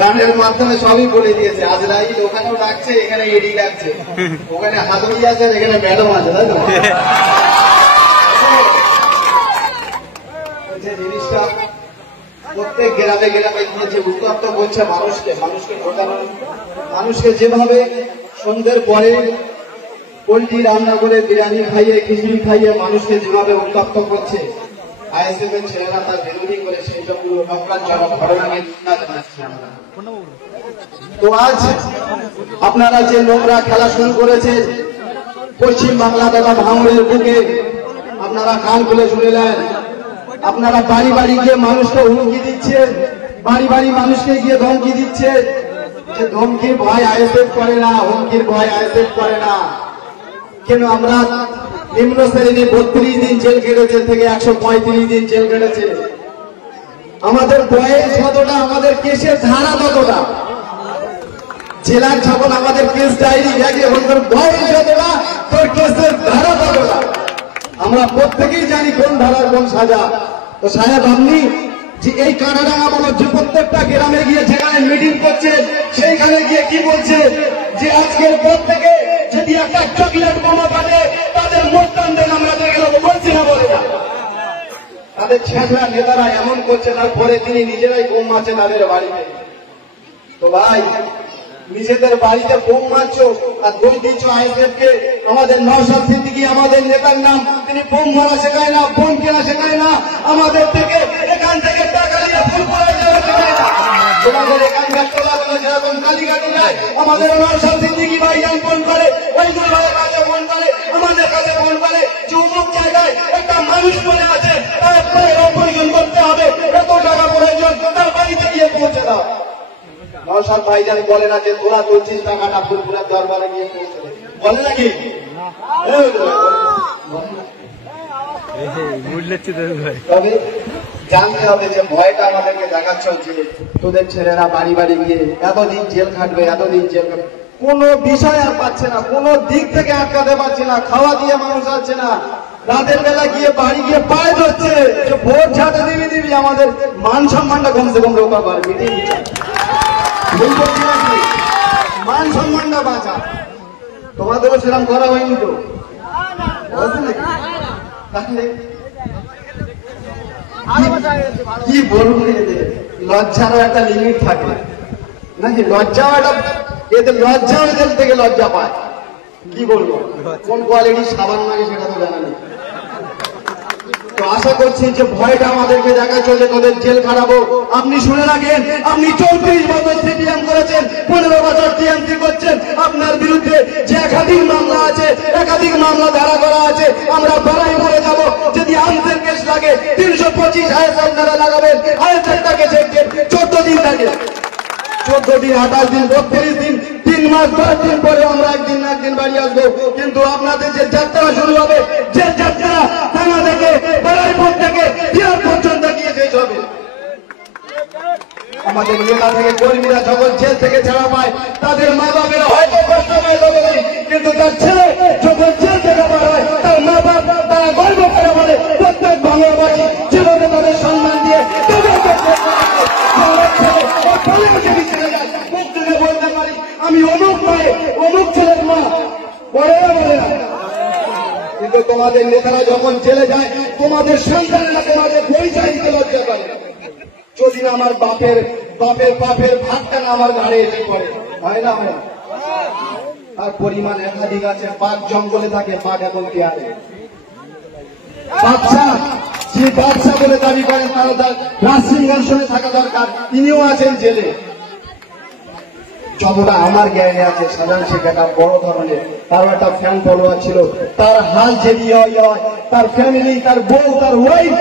গানের মাধ্যমে সবই বলে দিয়েছে। আজরাইল ওখানেও ডাকছে, এখানে এডি ডাকছে, ওখানে হাতুড়ি আছে, এখানে ম্যাডাম আছে, তাই না? যে জিনিসটা প্রত্যেক গ্রামে গ্রামে গিয়ে যে উত্তপ্ত করছে মানুষকে ঢোকানো, মানুষকে যেভাবে সন্ধ্যের পরে পোল্ট্রি রান্না করে বিরিয়ানি খাইয়ে খিচুড়ি খাইয়ে মানুষকে যেভাবে উত্তপ্ত করছে, আইএসএফ এর ছেলেরা তার বিরোধী করে সেই সবগুলো অপরাধজনক ঘটনাকে নিন্দা জানাচ্ছি আমরা। তো আজ আপনারা যে নোংরা খেলা শুরু করেছে পশ্চিম বাংলা তথা ভাঙড়ের বুকে, আপনারা কান খুলে শুনলেন। আপনারা বাড়ি বাড়ি গিয়ে মানুষকে হুমকি দিচ্ছে, বাড়ি বাড়ি মানুষকে গিয়ে ধমকি দিচ্ছে যে ধমকির ভয় আইএসএফ করে না, হুমকির ভয় আইএসএফ করে না। কেন আমরা নিম্ন শ্রেণী 32 দিন জেল কেটেছে থেকে 135 দিন জেল কেটেছে। আমাদের বয়স কতটা, আমাদের কেসের ধারা কতটা, জেলার যখন আমাদের কেস ডায়েরি দেখে ওদের বয়স কতটা, তোর কেসের ধারা কতটা, আমরা প্রত্যেকেই জানি কোন ধারার কোন সাজা। তো সাহেব আপনি যে এই কানাডাঙ্গা বলো যে প্রত্যেকটা গ্রামে গিয়ে যেখানে মিটিং করছে সেইখানে গিয়ে কি বলছে যে আজকের পর থেকে যদি একটা চকলেট বোমা পাঠে তাদের মোটটান দেন, আমরা দেখে নেবো, বলছি না বলে না। তাদের ছেঁচড়া নেতারা এমন করছে, তারপরে তিনি নিজেরাই বোম মারছে তাদের বাড়িতে। তো ভাই নিজেদের বাড়িতে বোম মারছো আর দোষ দিচ্ছ আইএসএফ কে। আমাদের নওশাদ সিদ্দিকী আমাদের নেতার নাম, তিনি বোম মারা শেখায় না, বোম কেনা শেখায় না, আমাদের থেকে এখান থেকে টাকা নিয়ে ফুল করা শেখায় না। তোমাদের এখানকার টোলাগুলো যেরকম কালীঘাটে যায়, আমাদের নওশাদ সিদ্দিকী ভাইজান ফোন করে, ওইগুলো ভাইয়ের কাছে ফোন করে, আমাদের কাছে ফোন করে যে অমুক জায়গায় একটা মানুষ মনে আছে, তার অপারেশন করতে হবে, এত টাকা প্রয়োজন, তার বাড়িতে গিয়ে পৌঁছে দাও। নওশাদ ভাইজান বলে না যে তোরা তুলছিস টাকাটা ফুলপুরের দরবারে গিয়ে পৌঁছে দেবে, বলে নাকি? তবে জানতে হবে যে ভয়টা আমাদেরকে দেখাচ্ছ যে তোদের ছেলেরা বাড়ি বাড়ি গিয়ে এতদিন জেল খাটবে, এতদিন জেল খাটবে, কোন বিষয় আর পাচ্ছে না, কোন দিক থেকে আটকাতে পারছে না, খাওয়া দিয়ে মানুষ আসছে না। রাতের বেলা গিয়ে বাড়ি গিয়ে পায়ে ধরছে যে ভোট ঝাঁটে দিবি, আমাদের মান সম্মানটা কমসে কম রক্ষা পার, মিটিং মান সম্মানটা বাঁচা। তোমাদেরও সেরকম করা হয়নি তো, কি বলবো, লজ্জারও একটা লিমিট থাকে নাকি? লজ্জাও একটা, এদের লজ্জাও এদের থেকে লজ্জা পায়। কি বলবো, কোন কোয়ালিটির সাবান লাগে সেটা তো জানা নেই। তো আশা করছি যে ভয়টা আমাদেরকে দেখা চলে তোদের জেল খাটাবো। আপনি শুনে রাখেন, আপনি 34 বছর সিপিএম করেছেন, 15 বছর টিএমসি করছেন, আপনার বিরুদ্ধে যে একাধিক মামলা আছে, একাধিক মামলা ধারা করা আছে, আমরা বাড়াই করে যাব। যদি আনসার কেস লাগে 325 আইএসএফ ধারা লাগাবেন, আইএসএফটাকে দেখবেন 14 দিন লাগে, 14 দিন 28 দিন 32 দিন 3 মাস 10 দিন পরে আমরা একদিন না একদিন বাড়ি আসবো। কিন্তু আপনাদের যে যাত্রা শুরু হবে, যে যাত্রা থানা থেকে বারাইপুর থেকে বিহার পর্যন্ত গিয়ে শেষ হবে। আমাদের নেতা থেকে কর্মীরা যখন জেল থেকে ছাড়া পায় তাদের মা বাবেরা হয়তো কষ্ট পায়, কিন্তু তার ছেলে যখন জেল থেকে বার হয় তার মা বাপ তারা গর্ব করে বলে প্রত্যেক বাংলাবাসী যেভাবে তাদের সম্মান দিয়ে বলতে পারি আমি অমুক মায়ের অমুক ছেলের মা, বলে না। কিন্তু তোমাদের নেতারা যখন চলে যায়, তোমাদের সন্তানেরা তোমাদের পরিচয় দিতে লজ্জা করে। যদি না আমার বাপের ভাতটা না আমার ঘাড়ে এসে পড়ে, হয় না? হয়। তার পরিমাণ একাধিক আছে, বাঘ জঙ্গলে থাকে, বাঘ এখন পেয়ারে। বাদশাহ যে বাদশাহ বলে দাবি করেন তারা রাজসিংহাসনে থাকা দরকার, তিনিও আছেন জেলে। যতটা আমার জ্ঞানে আছে, সাধারণ শেখ একটা বড় ধরনের তারও একটা ফ্যান ফলোয়ার ছিল, তার হাল যেটি হয়, তার ফ্যামিলি, তার বউ, তার ওয়াইফ